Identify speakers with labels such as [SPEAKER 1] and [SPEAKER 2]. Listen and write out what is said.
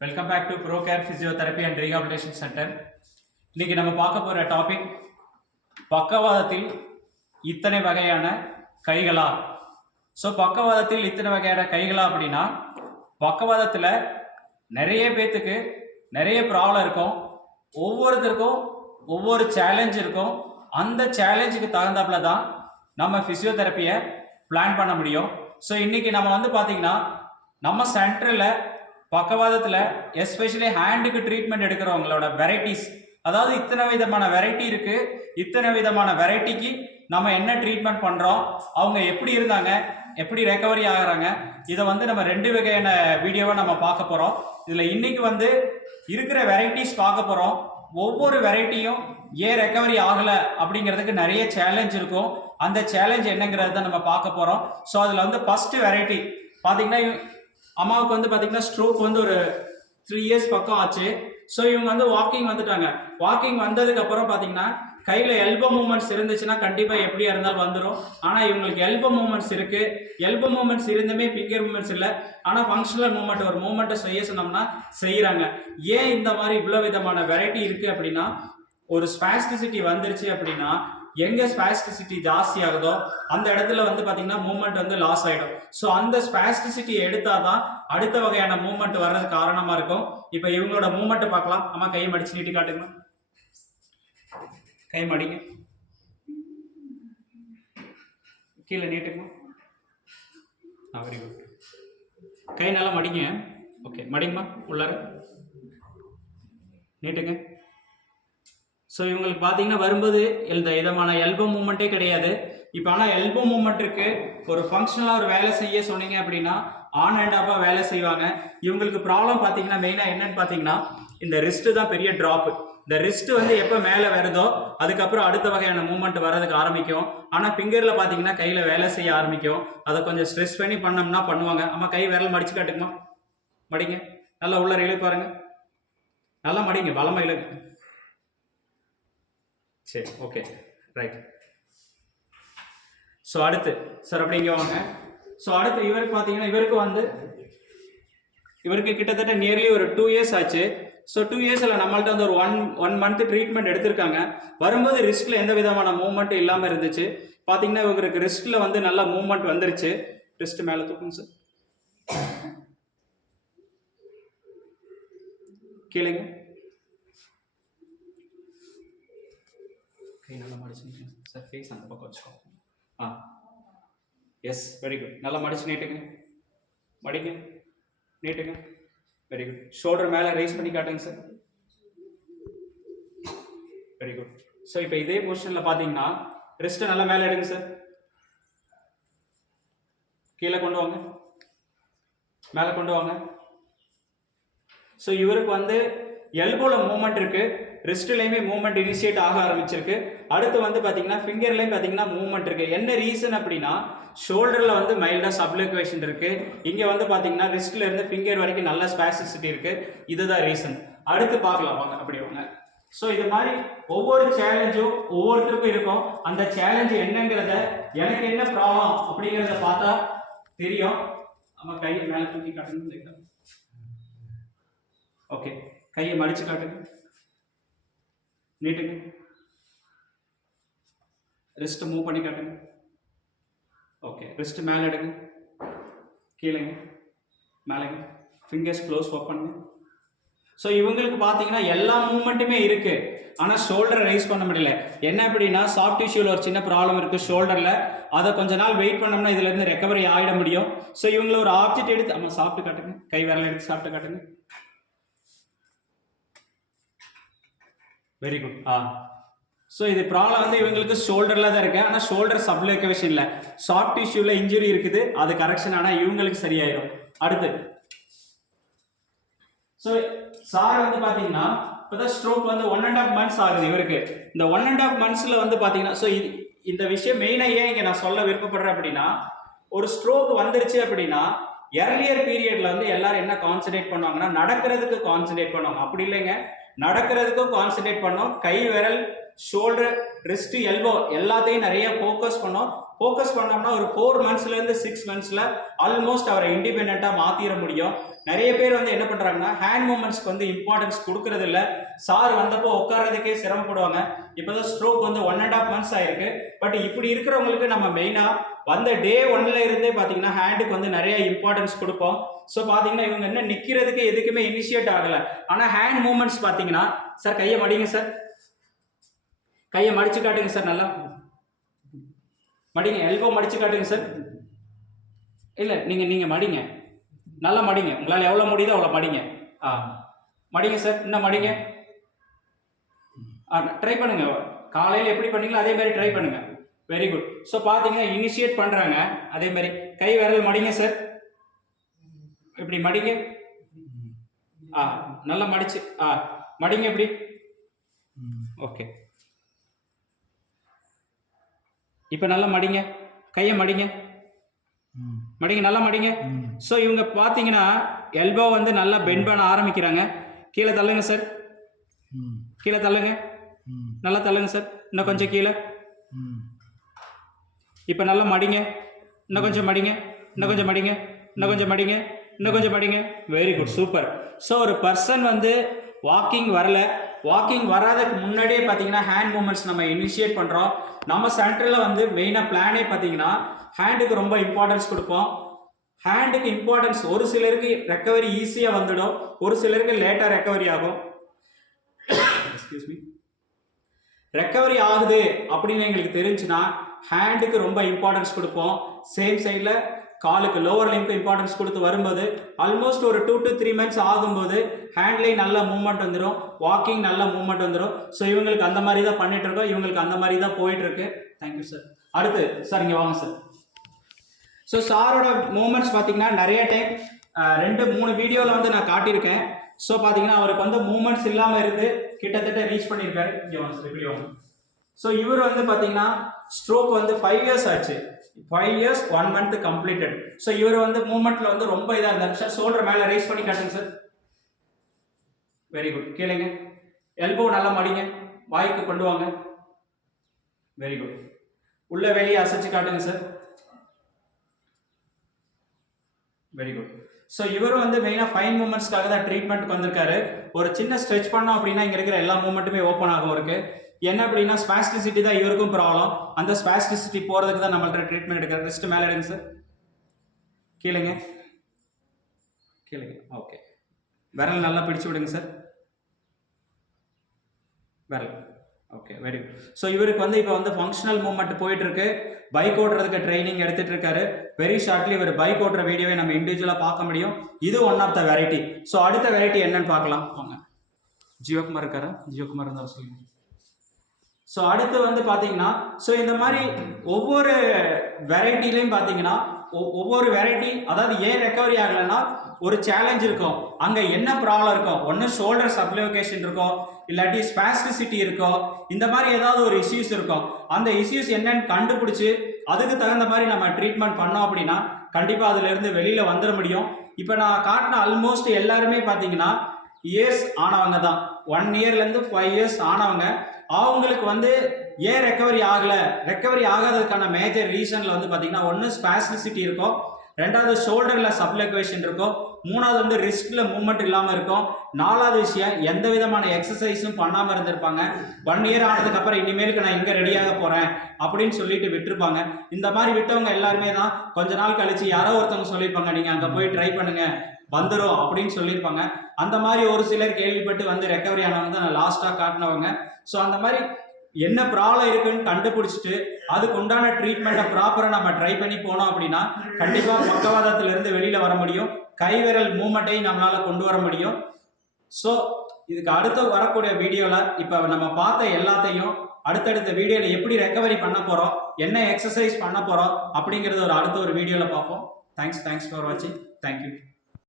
[SPEAKER 1] Welcome back to pro care physiotherapy and rehabilitation centre இன்னைக்கு நம்ம பார்க்க போகிற டாபிக் பக்கவாதத்தில் இத்தனை வகையான கைகளா? ஸோ பக்கவாதத்தில் இத்தனை வகையான கைகளா அப்படின்னா பக்கவாதத்தில் நிறைய பேர்த்துக்கு நிறைய ப்ராப்ளம் இருக்கும். ஒவ்வொருத்தருக்கும் ஒவ்வொரு சேலஞ்ச் இருக்கும். அந்த சேலஞ்சுக்கு தகுந்தாப்புல தான் நம்ம ஃபிசியோதெரப்பியை பிளான் பண்ண முடியும். ஸோ இன்னைக்கு நம்ம வந்து பார்த்தீங்கன்னா நம்ம சென்டரில் பக்கவாதத்தில் எஸ்பெஷலி ஹேண்டுக்கு ட்ரீட்மெண்ட் எடுக்கிறவங்களோட வெரைட்டிஸ் அதாவது இத்தனை விதமான வெரைட்டி இருக்குது இத்தனை விதமான வெரைட்டிக்கு நம்ம என்ன ட்ரீட்மெண்ட் பண்ணுறோம் அவங்க எப்படி இருந்தாங்க எப்படி ரெக்கவரி ஆகிறாங்க இதை வந்து நம்ம ரெண்டு வகையான வீடியோவை நம்ம பார்க்க போகிறோம் இதில் இன்றைக்கி வந்து இருக்கிற வெரைட்டிஸ் பார்க்க போகிறோம் ஒவ்வொரு வெரைட்டியும் ஏன் ரெக்கவரி ஆகலை அப்படிங்கிறதுக்கு நிறைய சேலஞ்ச் இருக்கும். அந்த சேலஞ்ச் என்னங்கிறத நம்ம பார்க்க போகிறோம் ஸோ அதில் வந்து ஃபஸ்ட்டு வெரைட்டி பார்த்தீங்கன்னா அம்மாவுக்கு வந்து பார்த்தீங்கன்னா ஸ்ட்ரோக் வந்து ஒரு த்ரீ இயர்ஸ் பக்கம் ஆச்சு. ஸோ இவங்க வந்து வாக்கிங் வந்துட்டாங்க. வாக்கிங் வந்ததுக்கு அப்புறம் பார்த்தீங்கன்னா கையில் எல்போ மூமெண்ட்ஸ் இருந்துச்சுன்னா கண்டிப்பாக எப்படியா இருந்தாலும் வந்துடும் ஆனால் இவங்களுக்கு எல்போ மூமெண்ட்ஸ் இருக்கு. எல்போ மூமெண்ட்ஸ் இருந்துமே ஃபிங்கர் மூமெண்ட்ஸ் இல்லை. ஆனால் ஃபங்க்ஷனல் மூமெண்ட் ஒரு மூமெண்ட்டை செய்ய சொன்னோம்னா செய்கிறாங்க ஏன் இந்த மாதிரி இவ்வளோ விதமான வெரைட்டி இருக்குது அப்படின்னா ஒரு ஸ்பாஸ்டிசிட்டி வந்துருச்சு அப்படின்னா எங்க ஸ்பாஸ்டிசிட்டி ஜாஸ்தி ஆகுதோ அந்த இடத்துல வந்து பாத்தீங்கன்னா மூமெண்ட் வந்து லாஸ் ஆயிடும். ஸோ அந்த ஸ்பாஸ்டிசிட்டி எடுத்தாதான் அடுத்த வகையான மூமெண்ட் வர்றது காரணமா இருக்கும். இப்போ இவங்களோட மூமெண்ட் பார்க்கலாம். அம்மா கையை மடிச்சு நீட்டி காட்டுங்க. கை மடிங்க. கீழே நீட்டுங்க. வெரி குட் கை நல்லா மடிங்க. ஓகே மடிங்கம்மா உள்ளார. நீட்டுங்க. ஸோ இவங்களுக்கு பார்த்தீங்கன்னா வரும்போது இந்த விதமான எல்போ மூமெண்ட்டே கிடையாது. இப்போ ஆனால் எல்போ மூமெண்ட் இருக்கு. ஒரு ஃபங்க்ஷனலாக ஒரு வேலை செய்ய சொன்னீங்க அப்படின்னா ஆன் அண்ட் ஆஃபாக வேலை செய்வாங்க. இவங்களுக்கு ப்ராப்ளம் பார்த்தீங்கன்னா மெயினாக என்னன்னு பார்த்தீங்கன்னா இந்த ரிஸ்ட்டு தான் பெரிய ட்ராப்பு இந்த ரிஸ்ட் வந்து எப்போ மேலே வருதோ அதுக்கப்புறம் அடுத்த வகையான மூமெண்ட் வர்றதுக்கு ஆரம்பிக்கும். ஆனால் ஃபிங்கரில் பார்த்தீங்கன்னா கையில் வேலை செய்ய ஆரம்பிக்கும். அதை கொஞ்சம் ஸ்ட்ரெஸ் பண்ணி பண்ணோம்னா பண்ணுவாங்க. அம்மா கை விரல் மடிச்சு காட்டுங்கம்மா. மடிங்க. நல்லா உள்ள இழுப்பாருங்க நல்லா மடிங்க. பலமாக இழுக்கு. சரி ஓகே ரைட் ஸோ அடுத்து. சார் அப்படி இங்கே வாங்க. ஸோ அடுத்து இவருக்கு பார்த்தீங்கன்னா இவருக்கு வந்து இவருக்கு கிட்டத்தட்ட நியர்லி ஒரு டூ இயர்ஸ் ஆச்சு. ஸோ டூ இயர்ஸில் நம்மள்ட்ட வந்து ஒரு ஒன் ஒன் மந்த் ட்ரீட்மெண்ட் எடுத்திருக்காங்க. வரும்போது ரிஸ்கில் எந்த விதமான மூவ்மெண்ட் இல்லாமல் இருந்துச்சு. பார்த்தீங்கன்னா இவருக்கு ரிஸ்கில் வந்து நல்ல மூவ்மெண்ட் வந்துருச்சு. ரிஸ்ட் மேலே தூக்கும் சார் கீழேங்க. கை நல்லா மடிச்சு சார் ஃபேஸ் அந்த பக்கம் வச்சுக்கோ ஆ. எஸ் வெரி குட் நல்லா மடிச்சு நீட்டுங்க. மடிங்க. நீட்டுங்க. வெரி குட் ஷோல்டர் மேலே ரைஸ் பண்ணி காட்டுங்க சார் வெரி குட் ஸோ இப்போ இதே பொசிஷனில் பார்த்தீங்கன்னா ரிஸ்ட்டை நல்லா மேலே எடுங்க சார் கீழே கொண்டு வாங்க. மேலே கொண்டு வாங்க. ஸோ இவருக்கு வந்து எல்போல மூவ்மெண்ட் இருக்கு. ரிஸ்ட்லேயுமே மூமெண்ட் இனிஷியேட் ஆக ஆரம்பிச்சிருக்கு. அடுத்து வந்து பார்த்தீங்கன்னா ஃபிங்கர்லேயும் பார்த்தீங்கன்னா மூவ்மெண்ட் இருக்குது என்ன ரீசன் அப்படின்னா ஷோல்டரில் வந்து மைல்டாக சப்ளிகேஷன் இருக்குது இங்கே வந்து பார்த்தீங்கன்னா ரிஸ்ட்டில் இருந்து ஃபிங்கர் வரைக்கும் நல்ல ஸ்பேசிசிட்டி இருக்குது இதுதான் ரீசன் அடுத்து பார்க்கலாம் வாங்க அப்படி வாங்க. ஸோ இது மாதிரி ஒவ்வொரு சேலஞ்சும் ஒவ்வொருத்தருக்கும் இருக்கும். அந்த சேலஞ்சு என்னங்கிறத எனக்கு என்ன ப்ராப்ளம் அப்படிங்கிறத பார்த்தா தெரியும். நம்ம கையை மேலே தூக்கி கட்டணும் ஓகே கையை மடிச்சு காட்டுங்க. நீட்டுங்க. ரிஸ்ட் மூவ் பண்ணி காட்டுங்க. ஓகே ரிஸ்ட் மேலே எடுங்க. கீழேங்க. மேலேங்க. ஃபிங்கர்ஸ் க்ளோஸ் ஒர்க் பண்ணுங்க. ஸோ இவங்களுக்கு பார்த்தீங்கன்னா எல்லா மூமெண்ட்டுமே இருக்கு. ஆனால் ஷோல்டரை ரைஸ் பண்ண முடியல. என்ன அப்படின்னா சாஃப்ட் டிஷ்யூவில் ஒரு சின்ன ப்ராப்ளம் இருக்குது ஷோல்டரில் அதை கொஞ்ச நாள் வெயிட் பண்ணோம்னா இதுலேருந்து ரெக்கவரி ஆகிட முடியும். ஸோ இவங்கள ஒரு ஆப்ஜெக்ட் எடுத்து ஆமாம் சாப்பிட்டு காட்டுங்க. கை விரல எடுத்து சாப்பிட்டு காட்டுங்க. வெரி குட் ஆ. ஸோ இது ப்ராப்ளம் வந்து இவங்களுக்கு ஷோல்டரில் தான் இருக்கு. ஆனால் ஷோல்டர் சப்ளிகேஷன் இல்லை. சாஃப்ட் டிஷ்யூவில் இன்ஜுரி இருக்குது. அது கரெக்ஷன் ஆனால் இவங்களுக்கு சரியாயிடும் அடுத்து. ஸோ சார் வந்து பார்த்தீங்கன்னா இப்போதான் ஸ்ட்ரோக் வந்து ஒன் அண்ட் ஆஃப் மந்த்ஸ் ஆகுது இவருக்கு. இந்த ஒன் அண்ட் ஆஃப் மந்த்ஸில் வந்து பார்த்தீங்கன்னா ஸோ இது இந்த விஷயம் மெயினாக ஏன் இங்கே நான் சொல்ல விருப்பப்படுறேன் அப்படின்னா ஒரு ஸ்ட்ரோக் வந்துருச்சு அப்படின்னா எர்லியர் பீரியடில் வந்து எல்லாரும் என்ன கான்சன்ட்ரேட் பண்ணுவாங்கன்னா நடக்கிறதுக்கு கான்சன்ட்ரேட் பண்ணுவாங்க. அப்படி இல்லைங்க. நடக்கிறதுக்கும் கான்சென்ட்ரேட் பண்ணோம். கை விரல் ஷோல்டர் ரிஸ்ட் எல்போ எல்லாத்தையும் நிறைய ஃபோக்கஸ் பண்ணோம். ஃபோக்கஸ் பண்ணோம்னா ஒரு ஃபோர் மந்த்ஸ்லேருந்து சிக்ஸ் மந்த்ஸில் ஆல்மோஸ்ட் அவரை இண்டிபெண்ட்டாக மாற்றிட முடியும். நிறைய பேர் வந்து என்ன பண்ணுறாங்கன்னா ஹேண்ட் மூமெண்ட்ஸ்க்கு வந்து இம்பார்ட்டன்ஸ் கொடுக்கறது இல்லை சார் வந்தப்போ உட்காரதுக்கே சிரமப்படுவாங்க இப்போ தான் ஸ்ட்ரோக் வந்து ஒன் அண்ட் ஆஃப் மந்த்ஸ் ஆயிருக்கு. பட் இப்படி இருக்கிறவங்களுக்கு நம்ம மெயினாக வந்த டே ஒன்ல இருந்தே பார்த்தீங்கன்னா ஹேண்டுக்கு வந்து நிறைய இம்பார்ட்டன்ஸ் கொடுப்போம். ஸோ பார்த்தீங்கன்னா இவங்க என்ன நிற்கிறதுக்கு எதுக்குமே இனிஷியேட் ஆகலை. ஆனால் ஹேண்ட் மூமெண்ட்ஸ் பார்த்தீங்கன்னா சார் கையை மடிங்க சார். கையை மடிச்சு காட்டுங்க சார் நல்லா. மடிங்க எல்போ மடிச்சு காட்டுங்க சார் இல்லை நீங்கள் நீங்கள் மடிங்க. நல்லா மடிங்க. உங்களால் எவ்வளோ முடியுதோ அவ்வளோ மடிங்க. ஆ மடிங்க சார் இன்னும் மடிங்க. ஆ ட்ரை பண்ணுங்க. காலையில் எப்படி பண்ணீங்களோ அதே மாதிரி ட்ரை பண்ணுங்க. வெரி குட் ஸோ பார்த்தீங்கன்னா இனிஷியேட் பண்ணுறாங்க அதே மாதிரி கை விரல் மடிங்க சார் இப்படி மடிங்க? ஆ நல்லா மடிச்சு ஆ மடிங்க இப்படி ஓகே இப்போ நல்லா மடிங்க. கையை மடிங்க. மடிங்க நல்லா மடிங்க. ஸோ இவங்க பார்த்தீங்கன்னா எல்போ வந்து நல்லா பெண்ட் பண்ண ஆரம்பிக்கிறாங்க. கீழே தள்ளுங்க சார் கீழே தள்ளுங்க. நல்லா தள்ளுங்க சார் இன்னும் கொஞ்சம் கீழே. இப்போ நல்லா மடிங்க. இன்னும் கொஞ்சம் மடிங்க. இன்னும் கொஞ்சம் மடிங்க. இன்னும் கொஞ்சம் மடிங்க. இன்னும் கொஞ்சம் மடிங்க. வெரி குட் சூப்பர் ஸோ ஒரு பர்சன் வந்து வாக்கிங் வரல. வாக்கிங் வராததுக்கு முன்னாடியே பார்த்தீங்கன்னா ஹேண்ட் மூமெண்ட்ஸ் நம்ம இனிஷியேட் பண்ணுறோம் நம்ம சென்டரில் வந்து மெயினாக பிளானே பார்த்தீங்கன்னா ஹேண்டுக்கு ரொம்ப இம்பார்ட்டன்ஸ் கொடுப்போம். ஹேண்டுக்கு இம்பார்ட்டன்ஸ் ஒரு சிலருக்கு ரெக்கவரி ஈஸியாக வந்துடும். ஒரு சிலருக்கு லேட்டாக ரெக்கவரி ஆகும். எக்ஸ்கியூஸ் மீ ரெக்கவரி ஆகுது அப்படின்னு எங்களுக்கு தெரிஞ்சுன்னா ஹேண்டுக்கு ரொம்ப இம்பார்ட்டன்ஸ் கொடுப்போம். சேம் சைடில் காலுக்கு லோவர் லிம்க்கு இம்பார்ட்டன்ஸ் கொடுத்து வரும்போது ஆல்மோஸ்ட் ஒரு டூ டு த்ரீ மந்த்ஸ் ஆகும்போது ஹேண்ட்லேயும் நல்ல மூவ்மெண்ட் வந்துடும் வாக்கிங் நல்ல மூவ்மெண்ட் வந்துடும் ஸோ இவங்களுக்கு அந்த மாதிரி தான் பண்ணிட்டு இருக்கோம். இவங்களுக்கு அந்த மாதிரி தான் போயிட்டு இருக்கு. தேங்க்யூ சார் அடுத்து சார் இங்கே வாங்க சார் ஸோ சாரோட மூமெண்ட்ஸ் பார்த்தீங்கன்னா நிறைய டைம் ரெண்டு மூணு வீடியோவில் வந்து நான் காட்டியிருக்கேன். ஸோ பார்த்தீங்கன்னா அவருக்கு வந்து மூமெண்ட்ஸ் இல்லாமல் இருந்து கிட்டத்தட்ட ரீச் பண்ணியிருக்காரு. இங்கே வாங்க சார் இப்படி வாங்க. ஸோ இவர் வந்து பார்த்தீங்கன்னா ஸ்ட்ரோக் வந்து ஃபைவ் இயர்ஸ் ஆச்சு. Five years one month completed so இவர் வந்து மூமெண்ட்ல வந்து ரொம்ப இதாக இருந்தார். சார் ஷோல்டர் மேலே ரைஸ் பண்ணி காட்டுங்க சார் வெரி குட் கேளுங்க எல்போ நல்லா மடிங்க. வாய்க்கு கொண்டு வாங்க. வெரி குட் உள்ள வெளியே அசைச்சு காட்டுங்க சார் வெரி குட் ஸோ இவரும் வந்து மெயினாக ஃபைன் மூமெண்ட்ஸ்க்காக தான் ட்ரீட்மெண்ட்டுக்கு வந்திருக்காரு. ஒரு சின்ன ஸ்ட்ரெச் பண்ணோம் அப்படின்னா இங்கே இருக்கிற எல்லா மூமெண்ட்டுமே ஓப்பன் ஆகும் இருக்குது என்ன அப்படின்னா ஸ்பாஸ்டிசிட்டி தான் இவருக்கும் ப்ராப்ளம் அந்த ஸ்பாஸ்டிசிட்டி போகிறதுக்கு தான் நம்மள்ட்ட ட்ரீட்மெண்ட் எடுக்கிறது ரெஸ்ட் மேலே எடுங்க சார் கீழேங்க. கீழேங்க. ஓகே விரல் நல்லா பிடிச்சு விடுங்க சார் விரல். ஓகே வெரி குட் ஸோ இவருக்கு வந்து இப்போ வந்து ஃபங்க்ஷனல் மூவ்மெண்ட் போயிட்டு இருக்கு. பைக் ஓட்டுறதுக்கு ட்ரைனிங் எடுத்துட்டு இருக்காரு. வெரி ஷார்ட்லி இவர் பைக் ஓட்டுற வீடியோவை நம்ம இண்டிவிஜுவலாக பார்க்க முடியும். இது one of the variety so அடுத்த வெரைட்டி என்னன்னு பார்க்கலாம். வாங்க. ஜியோகுமார் இருக்காரா? ஜியோகுமார் இருந்தால் சொல்லுங்க. ஸோ அடுத்து வந்து பார்த்தீங்கன்னா ஸோ இந்த மாதிரி ஒவ்வொரு வெரைட்டிலையும் பார்த்தீங்கன்னா ஒ- ஒவ்வொரு வெரைட்டி அதாவது ஏன் ரெக்கவரி ஆகலைன்னா ஒரு சேலஞ்ச் இருக்கும். அங்கே என்ன ப்ராப்ளம் இருக்கும்? ஒன்று ஷோல்டர் சப்ளிகேஷன் இருக்கும் இல்லாட்டி ஸ்பாஸ்டிசிட்டி இருக்கும் இந்த மாதிரி ஏதாவது ஒரு இஷ்யூஸ் இருக்கும். அந்த இஷ்யூஸ் என்னன்னு கண்டுபிடிச்சி அதுக்கு தகுந்த மாதிரி நம்ம ட்ரீட்மெண்ட் பண்ணோம் அப்படின்னா கண்டிப்பாக அதுலேருந்து வெளியில் வந்துட முடியும். இப்போ நான் காட்டின ஆல்மோஸ்ட் எல்லாருமே பார்த்தீங்கன்னா இயர்ஸ் ஆனவங்க தான். ஒன் இயர்லேருந்து ஃபைவ் இயர்ஸ் ஆனவங்க. அவங்களுக்கு வந்து ஏன் ரெக்கவரி ஆகலை? ரெக்கவரி ஆகாததுக்கான மேஜர் ரீசனில் வந்து பார்த்தீங்கன்னா ஒன்று ஸ்பேசிசிட்டி இருக்கும். ரெண்டாவது ஷோல்டரில் சப்ளக்வேஷன் இருக்கும். மூணாவது வந்து ரிஸ்கில் மூவ்மெண்ட் இல்லாமல் இருக்கும். நாலாவது விஷயம் எந்த விதமான எக்ஸசைஸும் பண்ணாமல் இருந்திருப்பாங்க. ஒன் இயர் ஆனதுக்கப்புறம் இனிமேலுக்கு நான் இங்கே ரெடியாக போகிறேன் அப்படின்னு சொல்லிட்டு விட்டுருப்பாங்க. இந்த மாதிரி விட்டவங்க எல்லாருமே தான் கொஞ்ச நாள் கழித்து யாரோ ஒருத்தவங்க சொல்லியிருப்பாங்க நீங்கள் அங்கே போய் ட்ரை பண்ணுங்கள் வந்துடும் அப்படின்னு சொல்லியிருப்பாங்க. அந்த மாதிரி ஒரு சிலர் கேள்விப்பட்டு வந்து ரெக்கவரி ஆனவங்க தான் நான் லாஸ்ட்டாக காட்டினவங்க. ஸோ அந்த மாதிரி என்ன ப்ராப்ளம் இருக்குன்னு கண்டுபிடிச்சிட்டு அதுக்கு உண்டான ட்ரீட்மெண்ட்டை ப்ராப்பராக நம்ம ட்ரை பண்ணி போனோம் அப்படின்னா கண்டிப்பாக பக்கவாதத்திலிருந்து வெளியில் வர முடியும். கைவிரல் மூமெண்ட்டையும் நம்மளால் கொண்டு வர முடியும். ஸோ இதுக்கு அடுத்து வரக்கூடிய வீடியோவில் இப்போ நம்ம பார்த்த எல்லாத்தையும் அடுத்தடுத்த வீடியோவில் எப்படி ரெக்கவரி பண்ண போகிறோம் என்ன எக்ஸசைஸ் பண்ண போகிறோம் அப்படிங்கிறத ஒரு அடுத்த ஒரு வீடியோவில் பார்ப்போம். தேங்க்ஸ் தேங்க்ஸ் ஃபார் வாட்சிங் தேங்க்யூ